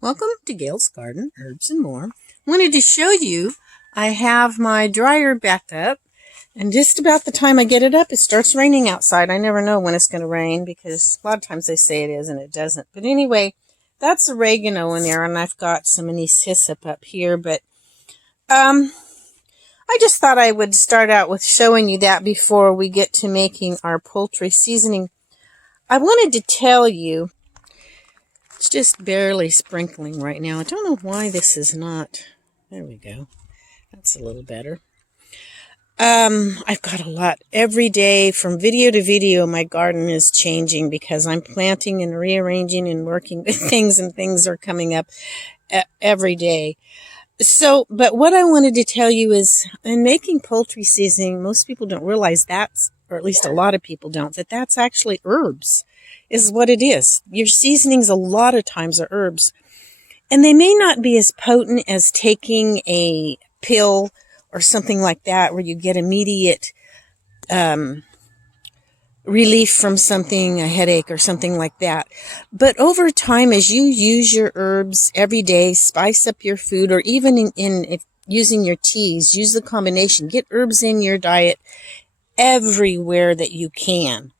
Welcome to Gail's Garden, Herbs and More. Wanted to show you, I have my dryer backed up, and just about the time I get it up, it starts raining outside. I never know when it's going to rain because a lot of times they say it is and it doesn't. But anyway, that's oregano in there, and I've got some anise hyssop up here. But I just thought I would start out with showing you that before we get to making our poultry seasoning. I wanted to tell you, it's just barely sprinkling right now. I don't know why this is not. There we go. That's a little better. I've got a lot. Every day from video to video, my garden is changing because I'm planting and rearranging and working with things, and things are coming up every day. So, but what I wanted to tell you is, in making poultry seasoning, most people don't realize that's, or at least a lot of people don't, that that's actually herbs, is what it is. Your seasonings a lot of times are herbs. And they may not be as potent as taking a pill or something like that, where you get immediate relief from something, a headache or something like that. But over time, as you use your herbs every day, spice up your food, or even if using your teas, use the combination. Get herbs in your diet everywhere that you can.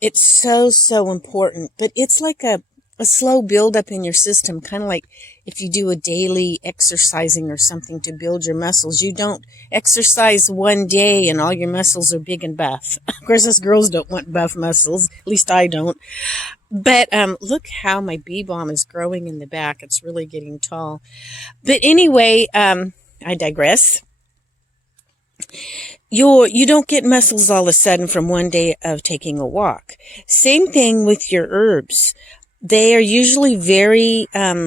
It's so important. But it's like a slow buildup in your system, kind of like if you do a daily exercising or something to build your muscles. You don't exercise one day and all your muscles are big and buff. Of course, us girls don't want buff muscles. At least I don't. But look how my bee balm is growing in the back. It's really getting tall. But anyway, I digress. You don't get muscles all of a sudden from one day of taking a walk. Same thing with your herbs. They are usually very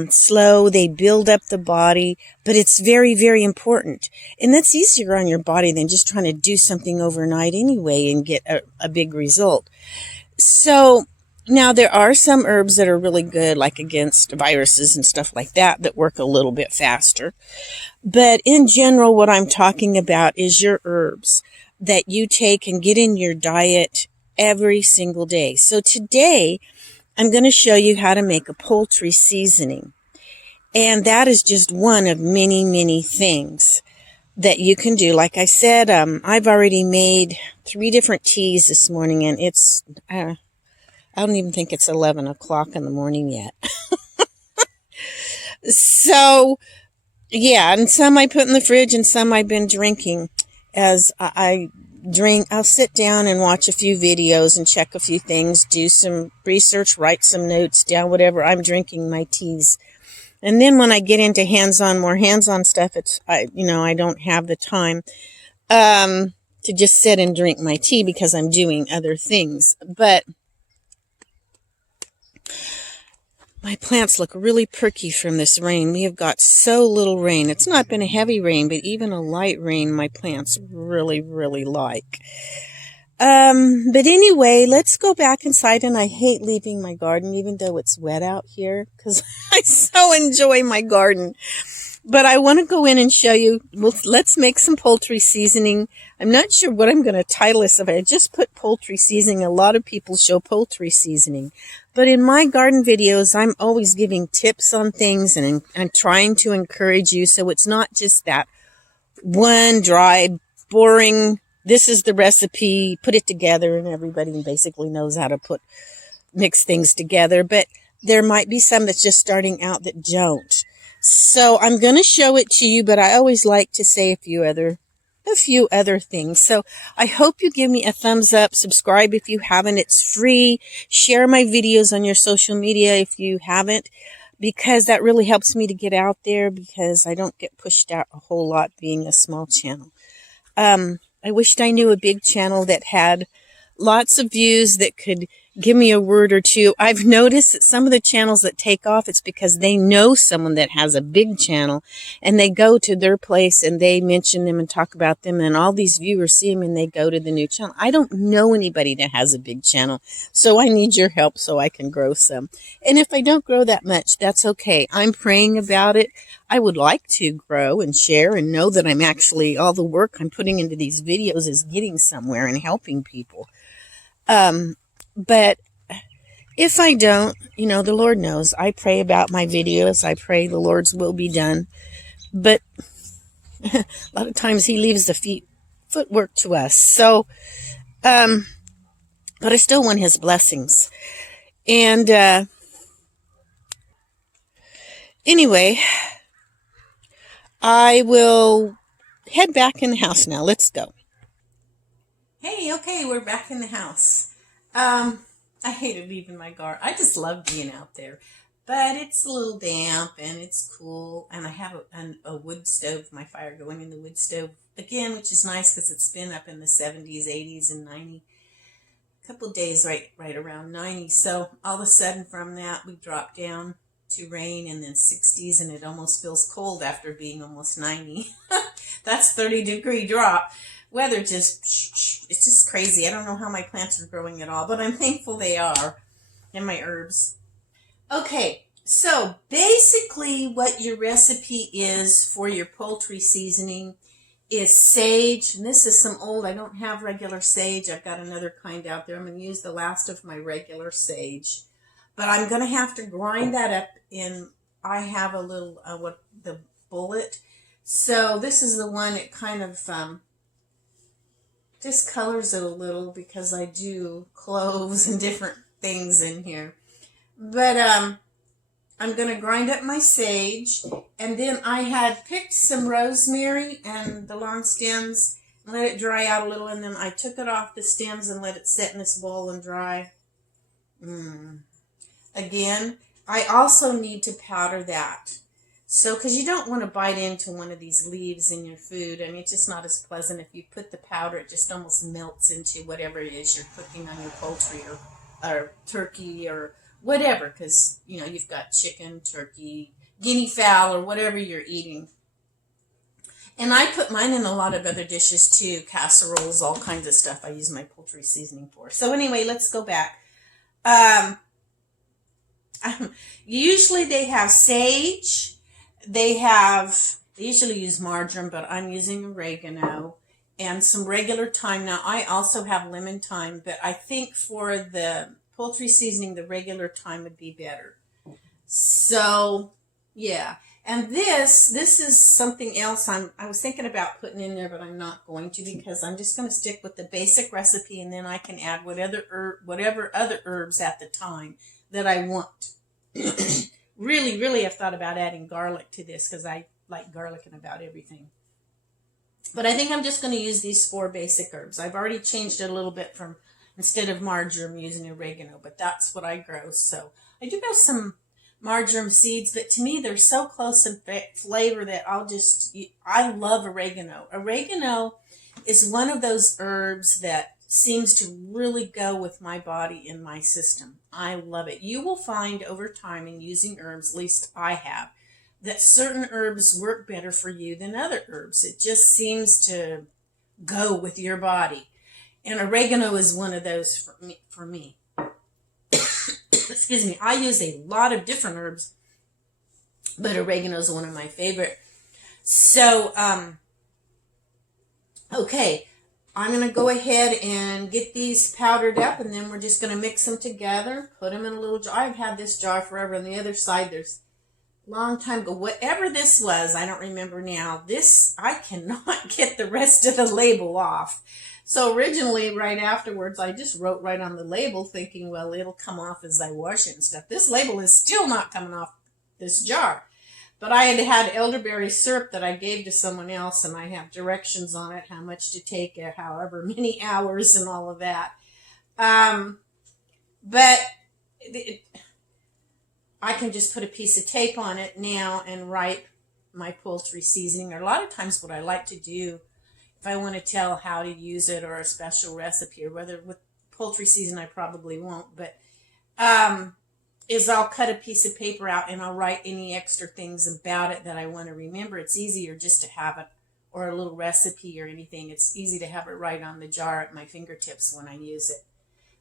slow. They build up the body, but it's very important. And that's easier on your body than just trying to do something overnight anyway and get a big result. So now there are some herbs that are really good, like against viruses and stuff like that, that work a little bit faster. But in general, what I'm talking about is your herbs that you take and get in your diet every single day. So today, I'm going to show you how to make a poultry seasoning. And that is just one of many things that you can do. Like I said, I've already made 3 different teas this morning, and it's, I don't even think it's 11 o'clock in the morning yet. So, yeah, and some I put in the fridge and some I've been drinking. As I drink, I'll sit down and watch a few videos and check a few things, do some research, write some notes down, whatever. I'm drinking my teas. And then when I get into more hands-on stuff, I don't have the time to just sit and drink my tea because I'm doing other things. But my plants look really perky from this rain. We have got so little rain. It's not been a heavy rain, but even a light rain, my plants really like. But anyway, let's go back inside. And I hate leaving my garden, even though it's wet out here, because I so enjoy my garden. But I want to go in and show you. Let's make some poultry seasoning. I'm not sure what I'm going to title this. If I just put poultry seasoning, a lot of people show poultry seasoning. But in my garden videos, I'm always giving tips on things, and I'm trying to encourage you. So it's not just that one dry, boring, this is the recipe, put it together, and everybody basically knows how to mix things together. But there might be some that's just starting out that don't. So I'm going to show it to you, but I always like to say a few other things. So I hope you give me a thumbs up, subscribe if you haven't. It's free. Share my videos on your social media if you haven't, because that really helps me to get out there, because I don't get pushed out a whole lot being a small channel. I wished I knew a big channel that had lots of views that could give me a word or two. I've noticed that some of the channels that take off, it's because they know someone that has a big channel, and they go to their place and they mention them and talk about them, and all these viewers see them and they go to the new channel. I don't know anybody that has a big channel, so I need your help so I can grow some. And if I don't grow that much, that's okay. I'm praying about it. I would like to grow and share and know that I'm actually, all the work I'm putting into these videos is getting somewhere and helping people. But If I don't, the Lord knows. I pray about my videos. I pray the Lord's will be done. But a lot of times he leaves the footwork to us. So, but I still want his blessings. And anyway, I will head back in the house now. Let's go. Hey, okay, we're back in the house. I hated leaving my garden. I just love being out there. But it's a little damp and it's cool. And I have a wood stove, my fire going in the wood stove again, which is nice because it's been up in the 70s, 80s, and 90. A couple of days right around 90. So all of a sudden from that, we dropped down to rain and then 60s, and it almost feels cold after being almost 90. That's 30-degree drop. Weather it's just crazy. I don't know how my plants are growing at all, but I'm thankful they are, and my herbs. Okay, so basically what your recipe is for your poultry seasoning is sage, and this is some old, I don't have regular sage. I've got another kind out there. I'm going to use the last of my regular sage, but I'm going to have to grind that up in, I have a little, the bullet. So this is the one, it kind of discolors it a little because I do cloves and different things in here. But I'm going to grind up my sage, and then I had picked some rosemary and the long stems and let it dry out a little, and then I took it off the stems and let it sit in this bowl and dry. Again, I also need to powder that. So, because you don't want to bite into one of these leaves in your food. I mean, it's just not as pleasant. If you put the powder, it just almost melts into whatever it is you're cooking on your poultry or turkey or whatever. Because, you've got chicken, turkey, guinea fowl, or whatever you're eating. And I put mine in a lot of other dishes too, casseroles, all kinds of stuff I use my poultry seasoning for. So anyway, let's go back. Usually they have sage. They usually use marjoram, but I'm using oregano and some regular thyme. Now, I also have lemon thyme, but I think for the poultry seasoning, the regular thyme would be better. So, yeah. And this is something else I was thinking about putting in there, but I'm not going to because I'm just going to stick with the basic recipe, and then I can add whatever other herbs at the time that I want. Really, I've thought about adding garlic to this because I like garlic in about everything. But I think I'm just going to use these 4 basic herbs. I've already changed it a little bit from, instead of marjoram, using oregano, but that's what I grow. So I do have some marjoram seeds, but to me, they're so close in flavor that I love oregano. Oregano is one of those herbs that seems to really go with my body and my system. I love it. You will find over time in using herbs, at least I have, that certain herbs work better for you than other herbs. It just seems to go with your body. And oregano is one of those for me. Excuse me. I use a lot of different herbs, but oregano is one of my favorite. So, okay. I'm going to go ahead and get these powdered up, and then we're just going to mix them together, put them in a little jar. I've had this jar forever. On the other side, there's a long time ago. Whatever this was, I don't remember now. I cannot get the rest of the label off. So originally, right afterwards, I just wrote right on the label thinking, well, it'll come off as I wash it and stuff. This label is still not coming off this jar. But I had elderberry syrup that I gave to someone else, and I have directions on it, how much to take, however many hours, and all of that. But I can just put a piece of tape on it now and write my poultry seasoning. Or a lot of times what I like to do, if I want to tell how to use it or a special recipe, or whether with poultry seasoning I probably won't, but is I'll cut a piece of paper out and I'll write any extra things about it that I want to remember. It's easier just to have it, or a little recipe or anything. It's easy to have it right on the jar at my fingertips when I use it.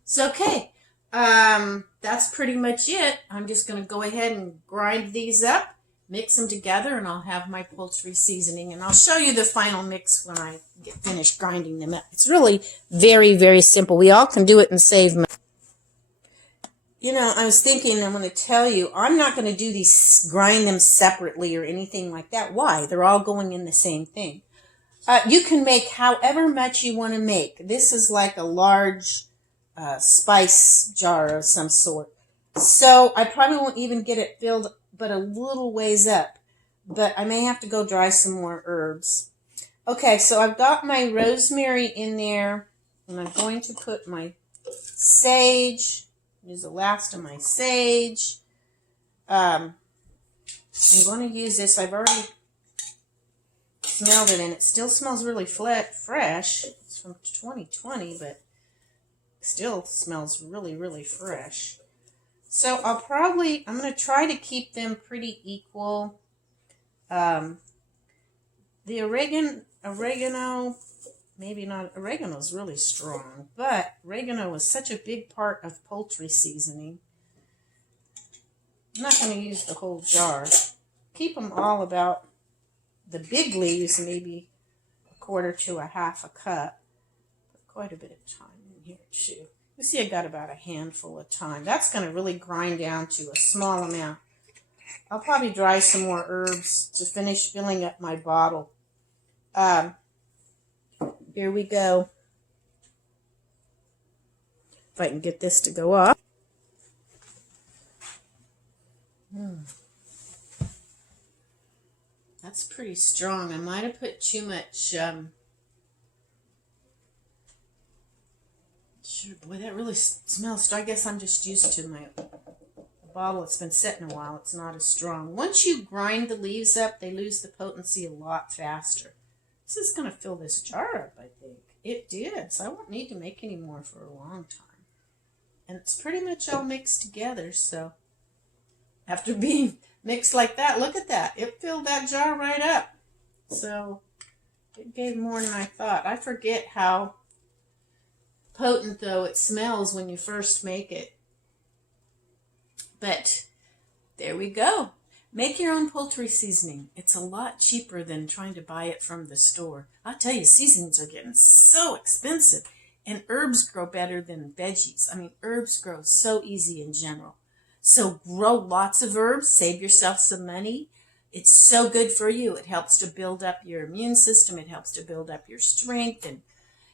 So, okay, that's pretty much it. I'm just going to go ahead and grind these up, mix them together, and I'll have my poultry seasoning. And I'll show you the final mix when I get finished grinding them up. It's really very, very simple. We all can do it and save money. You know, I was thinking, I'm going to tell you, I'm not going to do these, grind them separately or anything like that. Why? They're all going in the same thing. You can make however much you want to make. This is like a large spice jar of some sort. So I probably won't even get it filled but a little ways up. But I may have to go dry some more herbs. Okay, so I've got my rosemary in there. And I'm going to put my sage. Use the last of my sage. I'm going to use this. I've already smelled it, and it still smells really fresh. It's from 2020, but still smells really, really fresh. So I'm going to try to keep them pretty equal. The oregano, maybe not. Oregano is really strong, but oregano is such a big part of poultry seasoning. I'm not going to use the whole jar. Keep them all about the big leaves, maybe a quarter to a half a cup. Put quite a bit of thyme in here too. You see, I got about a handful of thyme. That's going to really grind down to a small amount. I'll probably dry some more herbs to finish filling up my bottle. Here we go. If I can get this to go off. That's pretty strong. I might have put too much. Sure, boy, that really smells. I guess I'm just used to my bottle. It's been sitting a while. It's not as strong. Once you grind the leaves up, they lose the potency a lot faster. This is going to fill this jar up, I think. It did, so I won't need to make any more for a long time. And it's pretty much all mixed together, so after being mixed like that, look at that. It filled that jar right up. So it gave more than I thought. I forget how potent, though, it smells when you first make it. But there we go. Make your own poultry seasoning. It's a lot cheaper than trying to buy it from the store. I'll tell you, seasonings are getting so expensive. And herbs grow better than veggies. I mean, herbs grow so easy in general. So grow lots of herbs. Save yourself some money. It's so good for you. It helps to build up your immune system. It helps to build up your strength and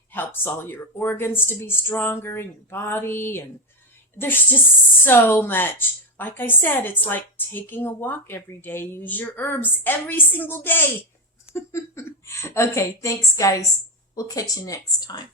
helps all your organs to be stronger in your body. And there's just so much. Like I said, it's like taking a walk every day. Use your herbs every single day. Okay, thanks, guys. We'll catch you next time.